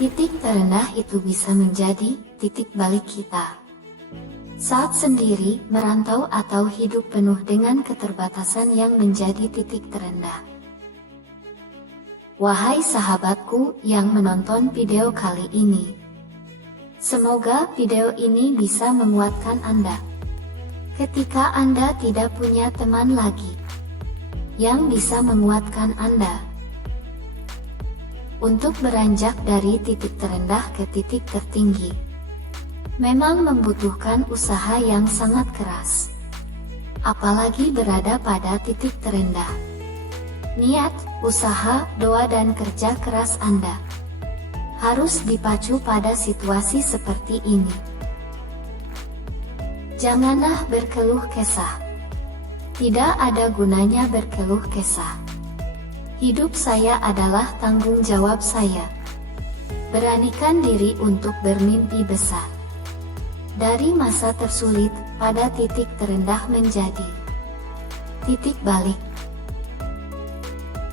Titik terendah itu bisa menjadi titik balik kita. Saat sendiri, merantau atau hidup penuh dengan keterbatasan yang menjadi titik terendah. Wahai sahabatku yang menonton video kali ini, semoga video ini bisa menguatkan Anda. Ketika Anda tidak punya teman lagi yang bisa menguatkan Anda untuk beranjak dari titik terendah ke titik tertinggi, memang membutuhkan usaha yang sangat keras. Apalagi berada pada titik terendah. Niat, usaha, doa dan kerja keras Anda harus dipacu pada situasi seperti ini. Janganlah berkeluh kesah. Tidak ada gunanya berkeluh kesah. Hidup saya adalah tanggung jawab saya. Beranikan diri untuk bermimpi besar. Dari masa tersulit, pada titik terendah menjadi titik balik.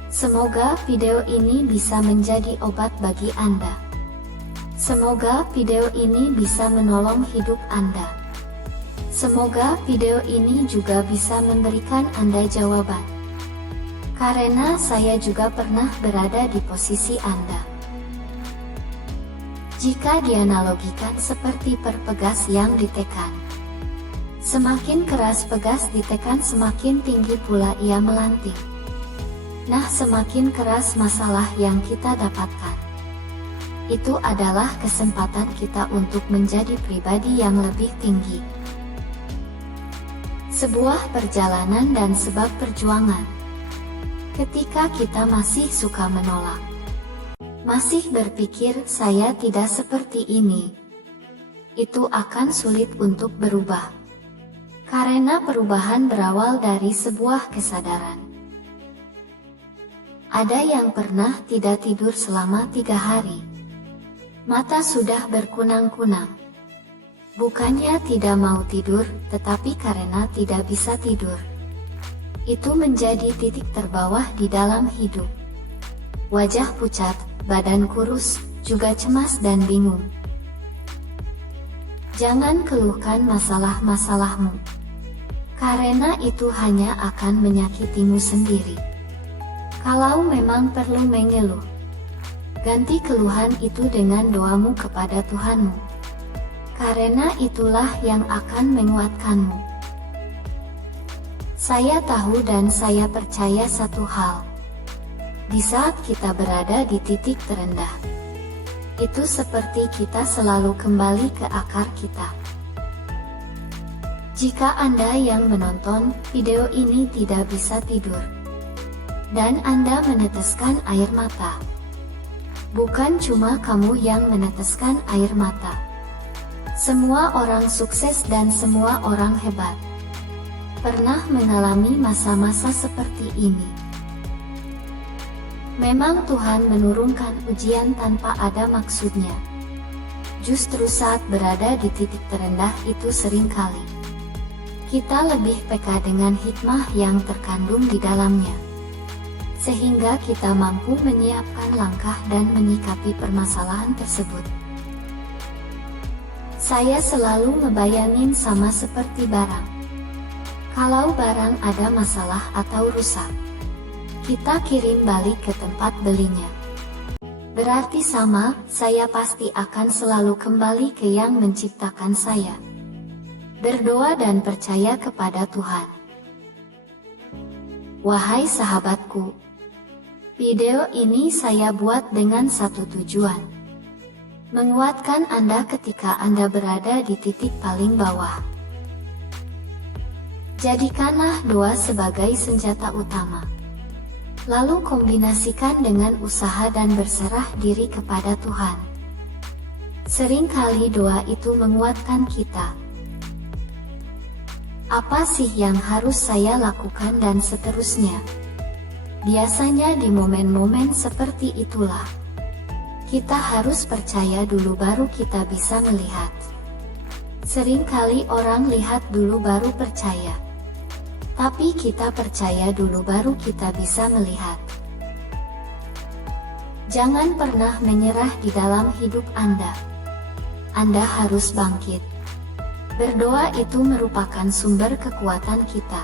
Semoga video ini bisa menjadi obat bagi Anda. Semoga video ini bisa menolong hidup Anda. Semoga video ini juga bisa memberikan Anda jawaban. Karena saya juga pernah berada di posisi Anda. Jika dianalogikan seperti perpegas yang ditekan, semakin keras pegas ditekan semakin tinggi pula ia melanting. Nah, semakin keras masalah yang kita dapatkan, itu adalah kesempatan kita untuk menjadi pribadi yang lebih tinggi. Sebuah perjalanan dan sebab perjuangan. Ketika kita masih suka menolak, masih berpikir saya tidak seperti ini, itu akan sulit untuk berubah. Karena perubahan berawal dari sebuah kesadaran. Ada yang pernah tidak tidur selama 3 hari. Mata sudah berkunang-kunang. Bukannya tidak mau tidur, tetapi karena tidak bisa tidur. Itu menjadi titik terbawah di dalam hidup. Wajah pucat, badan kurus, juga cemas dan bingung. Jangan keluhkan masalah-masalahmu. Karena itu hanya akan menyakitimu sendiri. Kalau memang perlu mengeluh, ganti keluhan itu dengan doamu kepada Tuhanmu. Karena itulah yang akan menguatkanmu. Saya tahu dan saya percaya satu hal. Di saat kita berada di titik terendah, itu seperti kita selalu kembali ke akar kita. Jika Anda yang menonton video ini tidak bisa tidur, dan Anda meneteskan air mata, bukan cuma kamu yang meneteskan air mata. Semua orang sukses dan semua orang hebat pernah mengalami masa-masa seperti ini. Memang Tuhan menurunkan ujian tanpa ada maksudnya. Justru saat berada di titik terendah itu seringkali kita lebih peka dengan hikmah yang terkandung di dalamnya. Sehingga kita mampu menyiapkan langkah dan menyikapi permasalahan tersebut. Saya selalu ngebayangin sama seperti barang. Kalau barang ada masalah atau rusak, kita kirim balik ke tempat belinya. Berarti sama, saya pasti akan selalu kembali ke yang menciptakan saya. Berdoa dan percaya kepada Tuhan. Wahai sahabatku, video ini saya buat dengan satu tujuan. Menguatkan Anda ketika Anda berada di titik paling bawah. Jadikanlah doa sebagai senjata utama. Lalu kombinasikan dengan usaha dan berserah diri kepada Tuhan. Seringkali doa itu menguatkan kita. Apa sih yang harus saya lakukan dan seterusnya? Biasanya di momen-momen seperti itulah kita harus percaya dulu baru kita bisa melihat. Seringkali orang lihat dulu baru percaya. Tapi kita percaya dulu baru kita bisa melihat. Jangan pernah menyerah di dalam hidup Anda. Anda harus bangkit. Berdoa itu merupakan sumber kekuatan kita.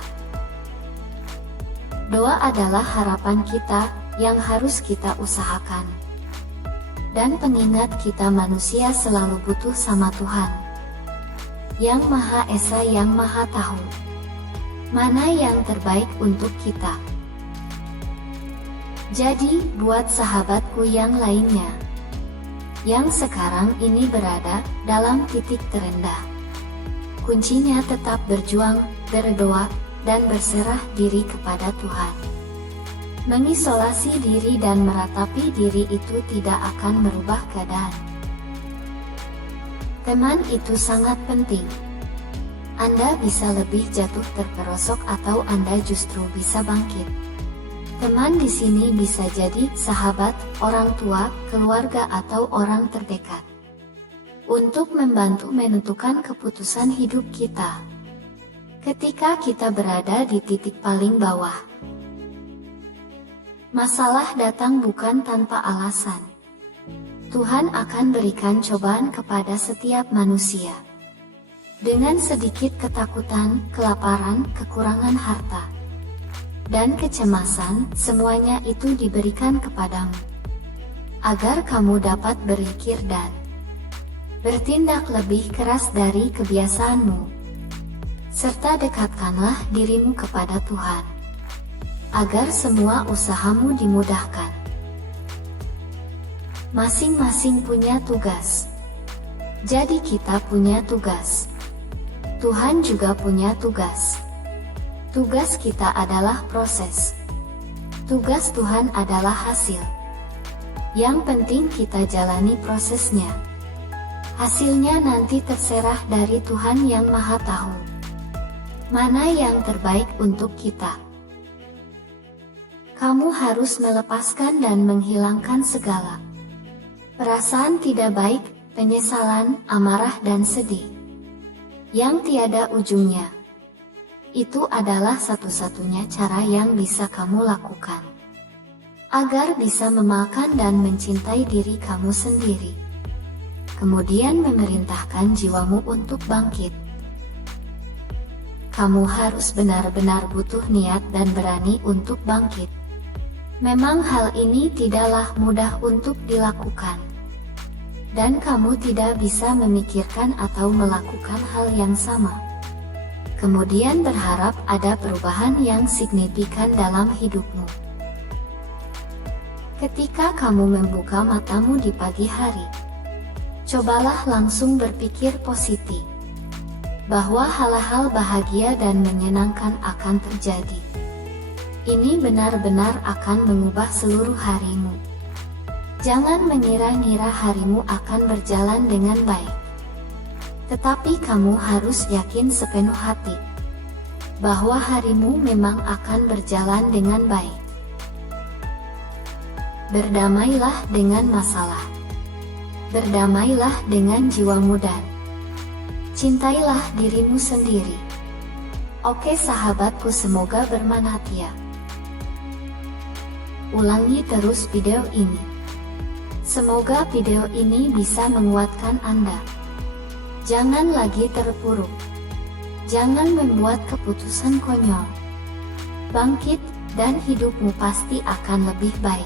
Doa adalah harapan kita yang harus kita usahakan. Dan pengingat kita manusia selalu butuh sama Tuhan, Yang Maha Esa, Yang Maha Tahu mana yang terbaik untuk kita. Jadi, buat sahabatku yang lainnya, yang sekarang ini berada dalam titik terendah, kuncinya tetap berjuang, berdoa, dan berserah diri kepada Tuhan. Mengisolasi diri dan meratapi diri itu tidak akan merubah keadaan. Teman itu sangat penting. Anda bisa lebih jatuh terperosok atau Anda justru bisa bangkit. Teman di sini bisa jadi sahabat, orang tua, keluarga, atau orang terdekat. Untuk membantu menentukan keputusan hidup kita. Ketika kita berada di titik paling bawah. Masalah datang bukan tanpa alasan. Tuhan akan berikan cobaan kepada setiap manusia. Dengan sedikit ketakutan, kelaparan, kekurangan harta, dan kecemasan, semuanya itu diberikan kepadamu. Agar kamu dapat berpikir dan bertindak lebih keras dari kebiasaanmu. Serta dekatkanlah dirimu kepada Tuhan. Agar semua usahamu dimudahkan. Masing-masing punya tugas. Jadi kita punya tugas. Tuhan juga punya tugas. Tugas kita adalah proses. Tugas Tuhan adalah hasil. Yang penting kita jalani prosesnya. Hasilnya nanti terserah dari Tuhan Yang Maha Tahu. Mana yang terbaik untuk kita. Kamu harus melepaskan dan menghilangkan segala perasaan tidak baik, penyesalan, amarah, dan sedih yang tiada ujungnya. Itu adalah satu-satunya cara yang bisa kamu lakukan agar bisa memakan dan mencintai diri kamu sendiri. Kemudian memerintahkan jiwamu untuk bangkit. Kamu harus benar-benar butuh niat dan berani untuk bangkit. Memang hal ini tidaklah mudah untuk dilakukan. Dan kamu tidak bisa memikirkan atau melakukan hal yang sama. Kemudian berharap ada perubahan yang signifikan dalam hidupmu. Ketika kamu membuka matamu di pagi hari, cobalah langsung berpikir positif. Bahwa hal-hal bahagia dan menyenangkan akan terjadi. Ini benar-benar akan mengubah seluruh harimu. Jangan mengira-ngira harimu akan berjalan dengan baik. Tetapi kamu harus yakin sepenuh hati bahwa harimu memang akan berjalan dengan baik. Berdamailah dengan masalah. Berdamailah dengan jiwamu dan cintailah dirimu sendiri. Oke sahabatku, semoga bermanfaat ya. Ulangi terus video ini. Semoga video ini bisa menguatkan Anda. Jangan lagi terpuruk. Jangan membuat keputusan konyol. Bangkit, dan hidupmu pasti akan lebih baik.